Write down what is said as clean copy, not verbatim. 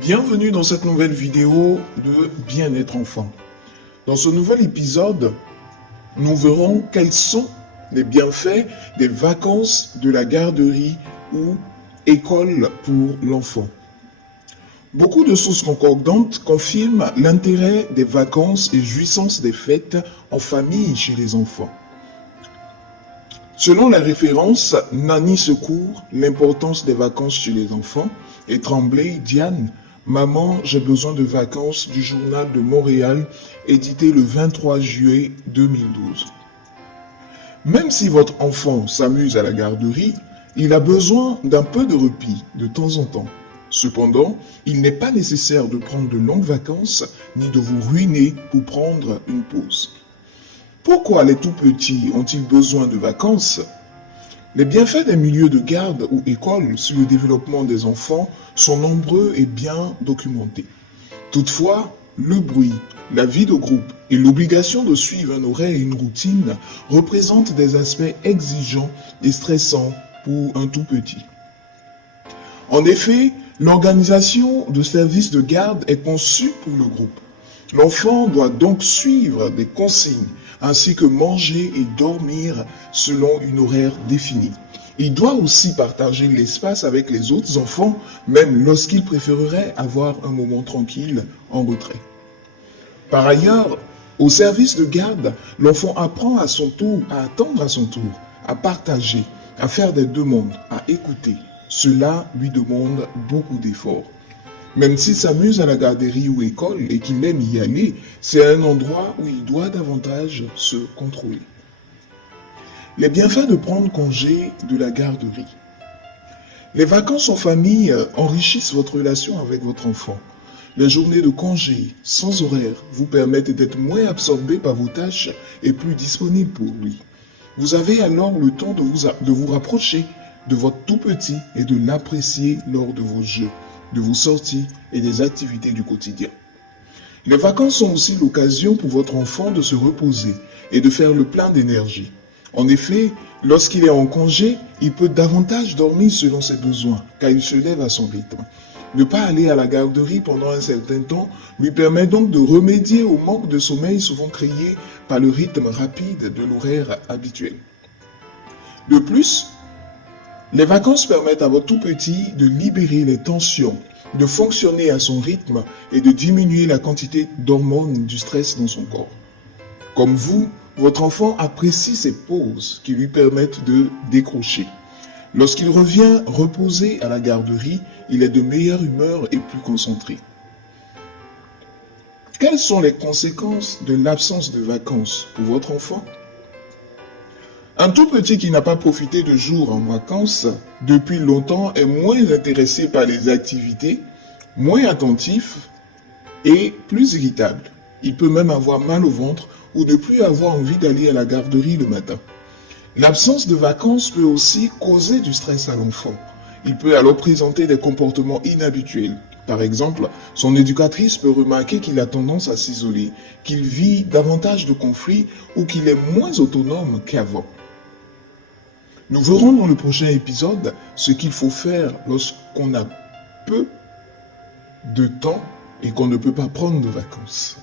Bienvenue dans cette nouvelle vidéo de Bien-être enfant. Dans ce nouvel épisode, nous verrons quels sont les bienfaits des vacances de la garderie ou école pour l'enfant. Beaucoup de sources concordantes confirment l'intérêt des vacances et jouissance des fêtes en famille chez les enfants. Selon la référence Nanny Secours, l'importance des vacances chez les enfants, et Tremblay, Diane, Maman, j'ai besoin de vacances du Journal de Montréal, édité le 23 juillet 2012. Même si votre enfant s'amuse à la garderie, il a besoin d'un peu de répit de temps en temps. Cependant, il n'est pas nécessaire de prendre de longues vacances ni de vous ruiner pour prendre une pause. Pourquoi les tout-petits ont-ils besoin de vacances? Les bienfaits des milieux de garde ou école sur le développement des enfants sont nombreux et bien documentés. Toutefois, le bruit, la vie de groupe et l'obligation de suivre un horaire et une routine représentent des aspects exigeants et stressants pour un tout-petit. En effet, l'organisation de services de garde est conçue pour le groupe. L'enfant doit donc suivre des consignes, ainsi que manger et dormir selon une horaire définie. Il doit aussi partager l'espace avec les autres enfants, même lorsqu'il préférerait avoir un moment tranquille en retrait. Par ailleurs, au service de garde, l'enfant apprend à son tour à attendre à son tour, à partager, à faire des demandes, à écouter. Cela lui demande beaucoup d'efforts. Même s'il s'amuse à la garderie ou école et qu'il aime y aller, c'est un endroit où il doit davantage se contrôler. Les bienfaits de prendre congé de la garderie. Les vacances en famille enrichissent votre relation avec votre enfant. Les journées de congé sans horaire vous permettent d'être moins absorbé par vos tâches et plus disponible pour lui. Vous avez alors le temps de vous rapprocher de votre tout-petit et de l'apprécier lors de vos jeux, de vos sorties et des activités du quotidien. Les vacances sont aussi l'occasion pour votre enfant de se reposer et de faire le plein d'énergie. En effet, lorsqu'il est en congé, il peut davantage dormir selon ses besoins, car il se lève à son rythme. Ne pas aller à la garderie pendant un certain temps lui permet donc de remédier au manque de sommeil souvent créé par le rythme rapide de l'horaire habituel. De plus, les vacances permettent à votre tout-petit de libérer les tensions, de fonctionner à son rythme et de diminuer la quantité d'hormones du stress dans son corps. Comme vous, votre enfant apprécie ces pauses qui lui permettent de décrocher. Lorsqu'il revient reposer à la garderie, il est de meilleure humeur et plus concentré. Quelles sont les conséquences de l'absence de vacances pour votre enfant? Un tout petit qui n'a pas profité de jours en vacances depuis longtemps est moins intéressé par les activités, moins attentif et plus irritable. Il peut même avoir mal au ventre ou ne plus avoir envie d'aller à la garderie le matin. L'absence de vacances peut aussi causer du stress à l'enfant. Il peut alors présenter des comportements inhabituels. Par exemple, son éducatrice peut remarquer qu'il a tendance à s'isoler, qu'il vit davantage de conflits ou qu'il est moins autonome qu'avant. Nous verrons dans le prochain épisode ce qu'il faut faire lorsqu'on a peu de temps et qu'on ne peut pas prendre de vacances.